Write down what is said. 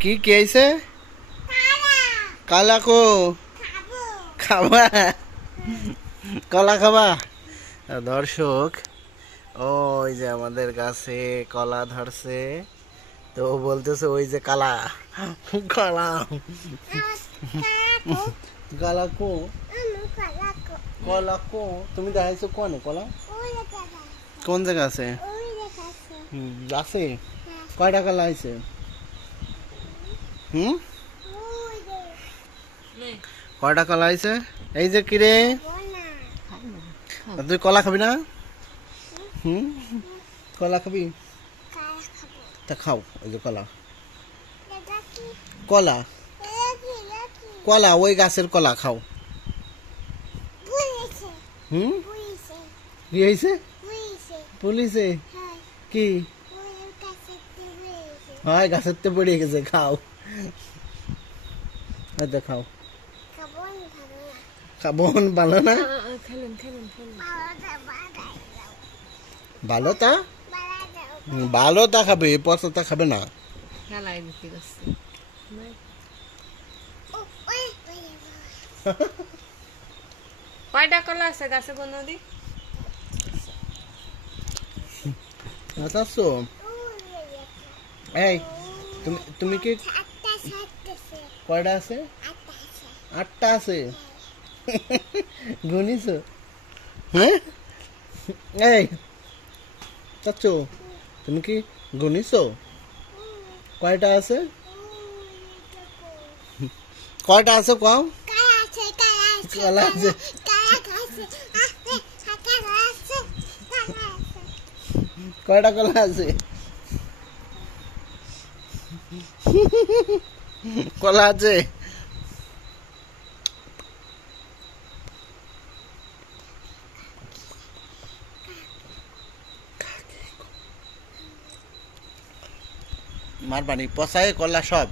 কি কি আইছে? কলা কো খাবা? কলা খাবা? দর্শক, ওই যে আমাদের গাছে কলা ধরছে, তো বলতেছে ওই যে কলা কলা কলা কো কলা কো তুমি দেখাইছো কোনে কলা? কোন জায়গা আছে? আছে। কয়টা কলা আছে? কয়টা কলা আছে? এই যে কিরে, তুই কলা খাবি না? কলা খাবি? তা খাও, এই যে কলা কলা কলা ওই গাছের কলা খাও। কি হয়েছে? পুলিশে কি হয়? গাছের তো পড়ে গেছে, খাও। খাও, খাবো ভালো না? ভালো তা ভালো তা খাবে, পচা খাবে না। কয়টা কলা আছে গাছে বনদি? এই তুমি কি কয়টা আছে? 8টা আছে। গুনিস? হ্যাঁ, এই চাচ্ছো, তুমি কি গুনিস কয়টা আছে? কয়টা আছে কম? কলা আছে। কয়টা কলা আছে? কলা আছে। মারবানি পচায় কলা সব।